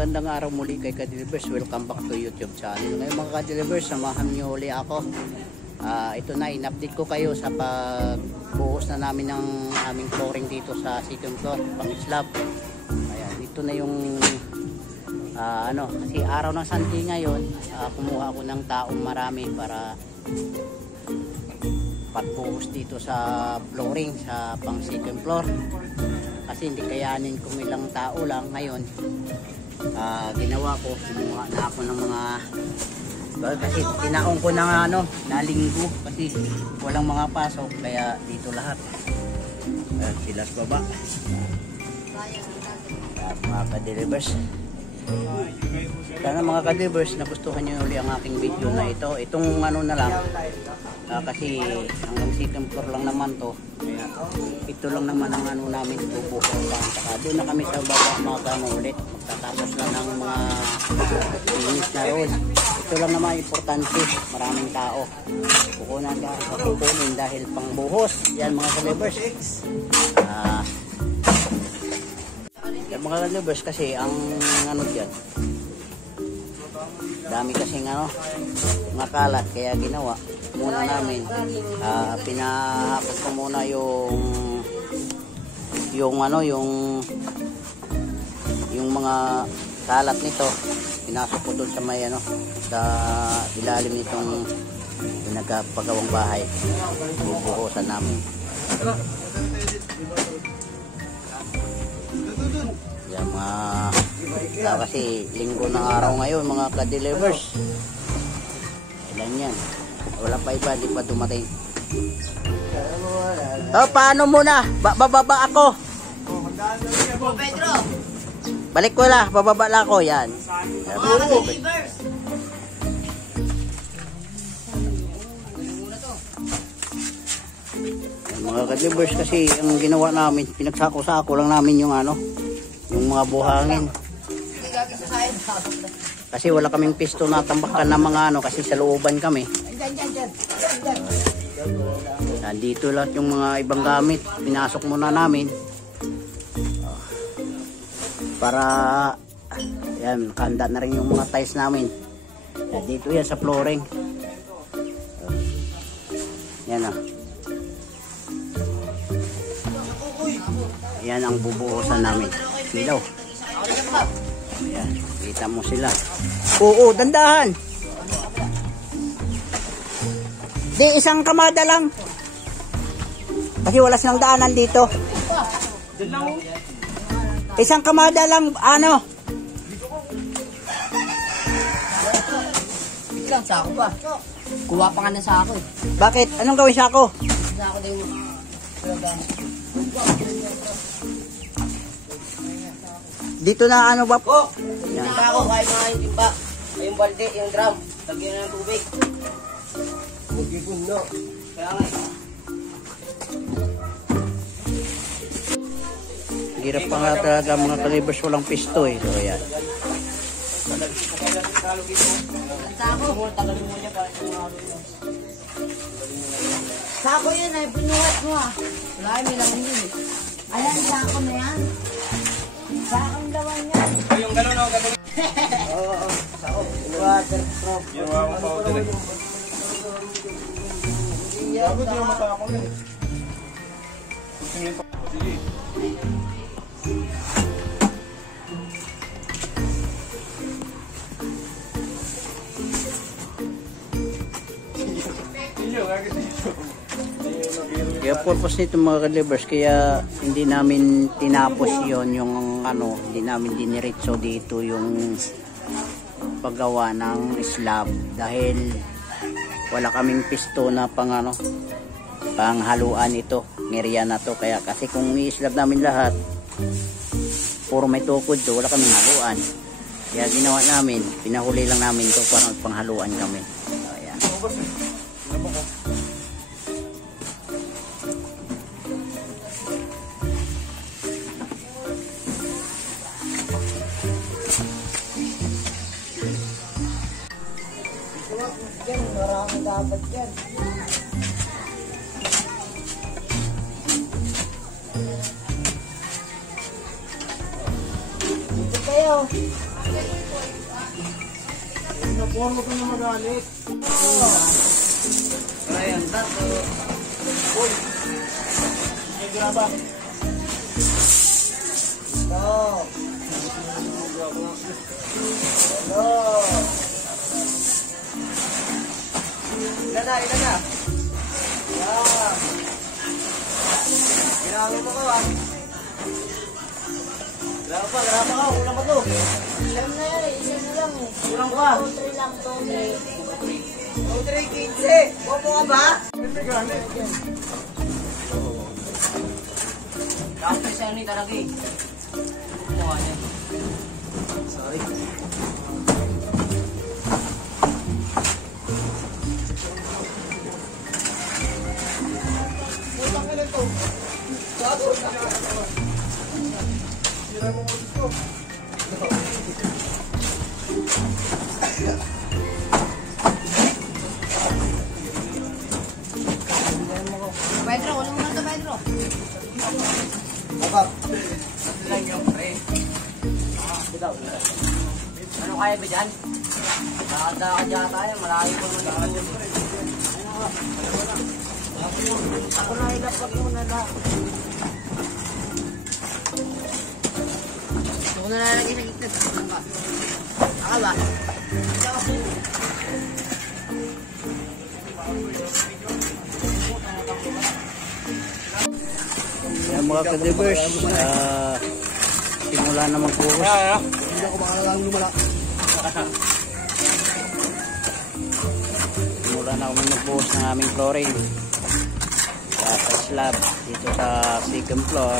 Magandang araw muli kay Ka-Delivers. Welcome back to YouTube channel. Ngayon mga Ka-Delivers, samahan nyo uli ako. Ito na, in-update ko kayo sa pagbuhos na namin ng aming flooring dito sa second floor, pang slab. Ayan, ito na yung kasi araw ng Sunday ngayon, kumuha ako ng taong marami para pagbuhos dito sa flooring sa pang second floor. Kasi hindi kayanin kung ilang tao lang ngayon. Ginawa ko, kumuha na ako ng mga kasi tinaong ko na nalinggo kasi walang mga pasok, kaya dito lahat. At sila sa baba. At mga Ka-Delivers, sana mga Ka-Delivers nagustuhan nyo uli ang aking video na ito. Itong na lang, kasi hanggang second floor lang naman to, kaya ito lang naman ang namin bubuhos lang. Saka doon na kami sa baba ulit, magtatapos lang ng mga finish na road. Ito lang naman importante, maraming tao kukunin dahil pang buhos yan mga Ka-Delivers. Yan mga Ka-Delivers, kasi ang dyan dami kasing mga kalat, kaya ginawa muna namin, pinahapos ko muna yung mga kalat nito, pinasok ko doon sa may sa ilalim nitong pinagpagawang bahay, bubuhusan namin. Yan kasi linggo ng araw ngayon mga Ka-Delivers. Ilan yan? Wala pa iba, di pa dumating. Paano muna? Bababa ako. Pedro, balik ko lang, bababa lang ako. Yan. Mga Ka-Delivers, kasi ang ginawa namin, pinagsako-sako lang namin yung yung mga buhangin. Kasi wala kaming pisto na tambakan ng mga kasi sa looban kami. Nandito lahat yung mga ibang gamit, pinasok muna namin para yan, kanda na rin yung mga tiles namin. Dito yan sa flooring. Yan yan ang bubuhusan namin. Ilaw. Ayan, kita mo sila. Oo, dandahan. Di, isang kamada lang. Kasi wala silang daanan dito. Isang kamada lang, ilang sako pa. Kuha pa nga ng sako eh. Bakit? Anong gawin sako? Sako din yung dito na ba po? Yan. Sako, kahit mga yung timba, yung balde, yung drum, lagyan na ng tubig. Magkipuno. Kaya nga Hirap pa nga talaga mga Ka-Delivers, walang pisto eh. So yan. sako yun ay pinuhat mo Wala may lang yun eh. Ayan, sako na yan. Sakong lawan yan. Yung gano'n o, gano'n. Oo, sako. Waterproof. Yung mga powder eh. Dapat yung matapang yun. Sige. Kaya purpose nito mga Ka-Delivers, kaya hindi namin tinapos yon yung hindi namin diniretso dito yung paggawa ng slab dahil wala kaming pisto na panghaluan ito, area na to. Kaya kasi kung i-slab namin lahat, puro may tukod to, wala kaming haluan. Kaya ginawa namin, pinahuli lang namin to para panghaluan kami. Ayan. Maraming dapat yan. Dito kayo. Huwag mo na magalit. Ayan, tato. Uy! Ay, graba. Oh. Hello! Ilan na, ilan na? Yan. Ginamit mo ko ah. Graba ka. Kulang pa to. Ilan na yan, ilan na lang eh. Kulang pa. 2-3 lang, 2-3-15. Bobo ka ba? Hindi galit. Tapos sa ano talaga eh. Mukha niya. Sorry. Putang ina to. Sabi ko na. Sira mo gusto. Pedro, wala mo na ito, Pedro. Abab. Lang yung pre. Ano kaya ba dyan? Nakadakad yata yan. Malayo ko naman yung pre. Ako na ilapag mo na lang. Gusto ko na lalagay sa gitna. Ano ba? Aka ba? Yan mga ka-divers, simula na magbuhos. Hindi ako makakalalang lumala. Simula na kami magbuhos ng aming flooring sa slab dito sa second floor.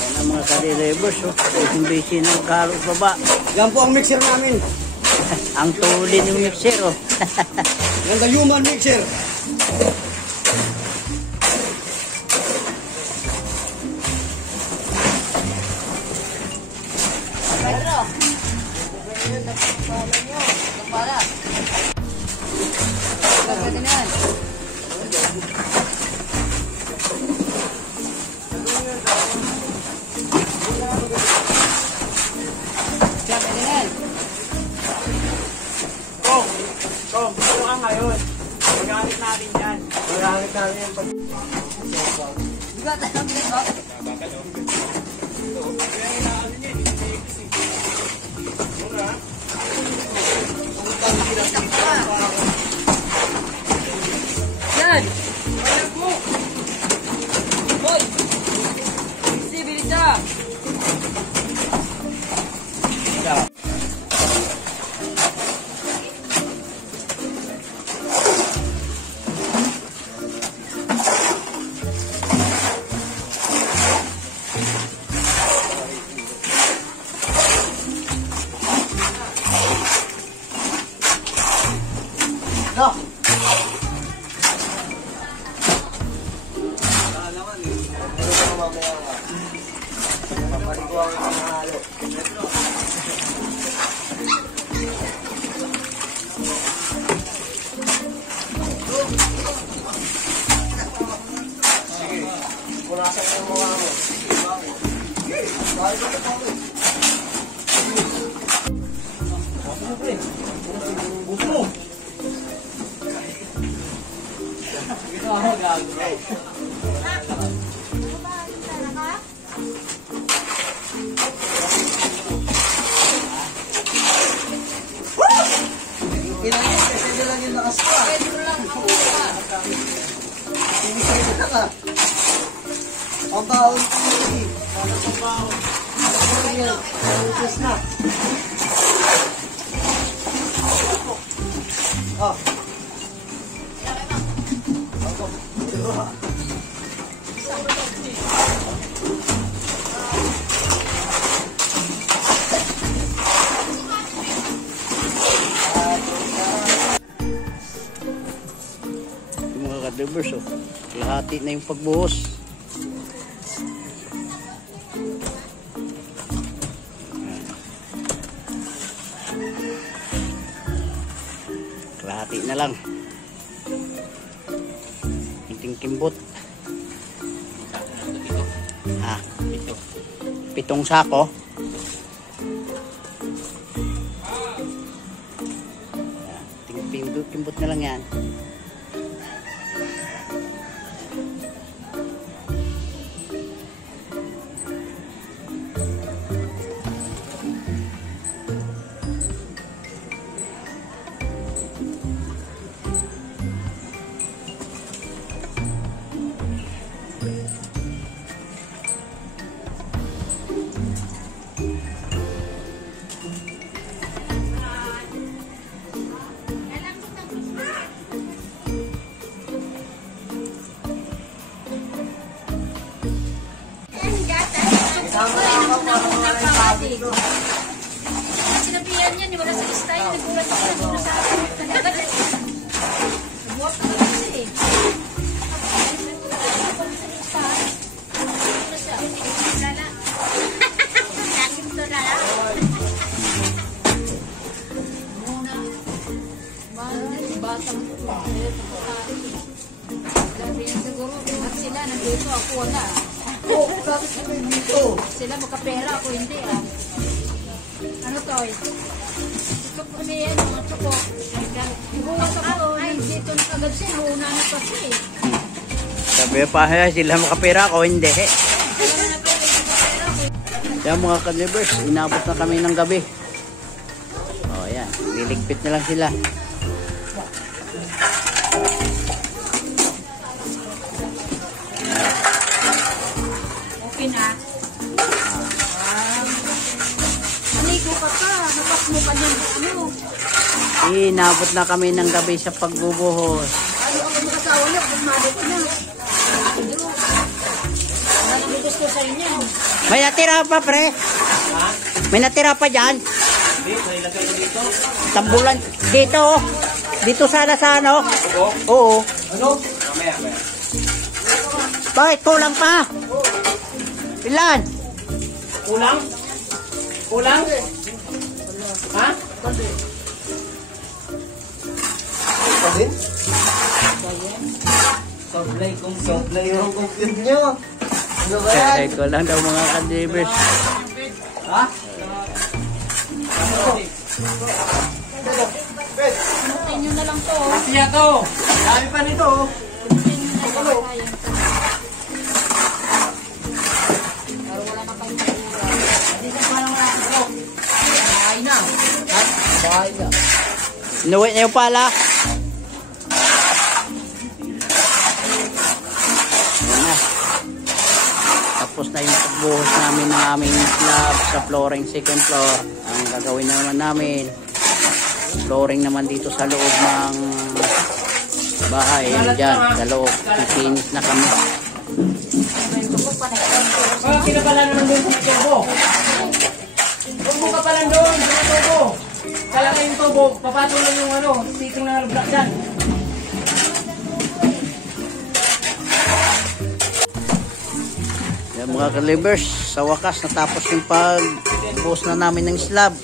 Yan ang mga ka-delivers, oh. Busy na magkahalog baba. Yan po ang mixer namin. Ang tulin yung mixer, oh. Yan the human mixer. Pedro! Ito pala. Pwede na yan. Siya, pwede na yan. Tom, buo ka ngayon. Magamit natin yan. Magamit namin yung pag... Bigat, ano bigat ba? Yan! Ayan po! Hoy! Bilis, bilis ah! Go! Punasan yung mukha mo. Bakit ito pa ulit? Buto mo. Ito ako gagawin. Pwede lang yung lakas pa. Pedro lang ako ba? Hindi sa'yo na ka. Ang baon ko yun. Ang baon. Ang baon. Ang baon na. Oh. Yung mga kadibers, oh. Lahati na yung pagbuhos. Lahati na lang. Hinting kimbot. Ah, 7 sako. Kimbot na lang yan. Sinabihan niya, wala sa style, nagulat siya, hindi na sa akin. Nabuhat ko kasi eh. Batang siguro, at sila nandito, ako wala. Oh, bakit kami dito? Sila magkapera, ako hindi ah. Ano to eh? Gusto ko may ano, tsoko. Ibuwas ako, nandito na kagad siya, nauna na kasi eh. Sabi pa, sila makapira ako, hindi. Yan mga kadibers, inabot na kami ng gabi. O yan, liligpit na lang sila. Okay na. Maligo ka pa, napas mo pa niyan, ano? Inabot na kami ng gabi sa pagbubuhos. Ano ako makasawa niya, kung mali ko na. Wala nang gusto sa inyo. May natira pa, pre? May natira pa dyan? Tambulan. Dito, oh. Dito sana sa ano? Oo. Ano? Bakit kulang pa? Ilan? Kulang? Kulang? Ha? Sabin? Sablay yung compute nyo. Ano ba yan? Kaya ko lang daw mga kadibers. Ha? Pinutin nyo na lang to. Siya to. Dami pa nito. Pinutin nyo na lang tayo. Pero wala na kayong magura. Dito pa lang natin to. Bahay na. Ha? Bahay na. Inuwi niyo pala. Yan na. Tapos na yung pagbuhos namin ng aming slab sa flooring second floor. Ang gagawin na naman namin, flooring naman dito sa loob ng bahay. Yan dyan, sa loob. Pipinis na kami. Kinapala naman doon sa tubo. Tubo ka pala doon sa tubo. Kala ka yung tubo, papatuloy yung ano, siting na block dyan. Yan mga kalibers, sa wakas natapos yung pagbuhos na namin ng slab.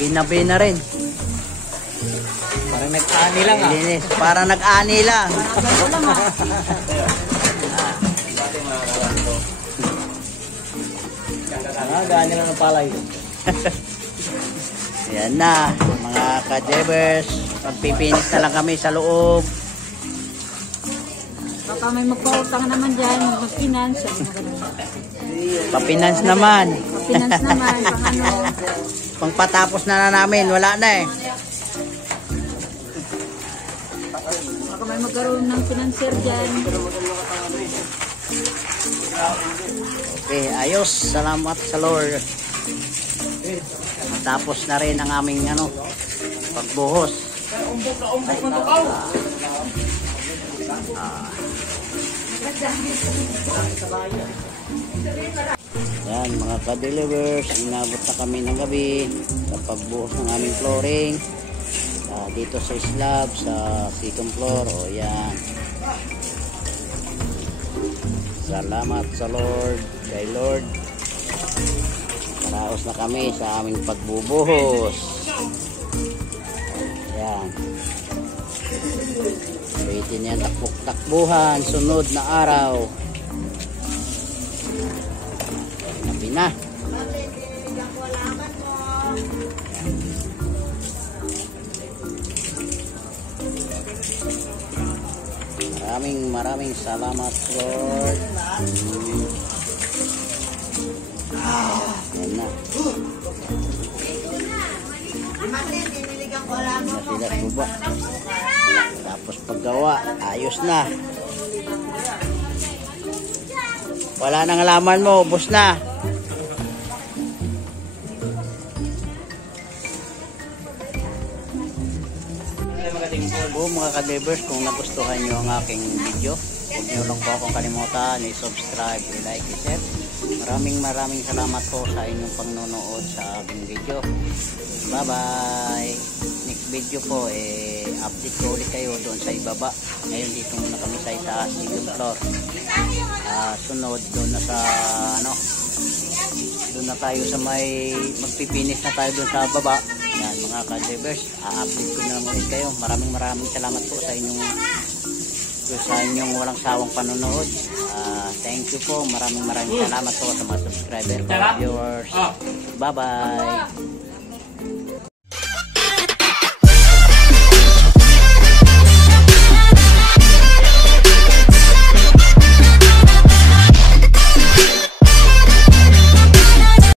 Ginabi na rin. Parang nag-ani lang ah. Linis, para nag-ani lang. Gani lang ng palay. Yan na, mga ka-jebers. Magpipinis na lang kami sa loob. Baka may magpautang naman dyan, mag-finance. Papinance naman. Finance naman, pang ano. Pangpatapos na namin, wala na eh. Baka may magkaroon ng financier dyan. Okay, ayos. Salamat sa Lord. Tapos na rin ang aming ano, pagbuhos. Umbok na umbok na tukaw. Yan mga ka-delivers, inabot na kami ng gabi sa pagbuhos ng aming flooring dito sa slab sa second floor. O yan, salamat sa Lord, kay Lord, paraos na kami sa aming pagbubuhos. Yan, pwede yan takbuhan sunod na araw. Nabi na. Maraming salamat, Lord. Yan na. Nasilat mo ba? Tapos paggawa, ayos na. Wala nang alaman mo, ubos na. So mga ka-delivers, kung nagustuhan nyo ang aking video, huwag nyo lang po akong kalimutan i-subscribe, i-like, i-share. Maraming salamat po sa inyong pagnonood sa aking video. Bye bye. Next video po update ko ulit kayo doon sa ibaba. Ngayon dito muna kami sa itaas, second floor. Sunod doon na sa doon na tayo sa may magpipinis na tayo doon sa baba. Yan mga ka-delivers, update ko na lang ulit kayo. Maraming salamat po sa inyong walang sawang panonood. Thank you po. Maraming salamat po sa mga subscriber, viewers. Bye bye.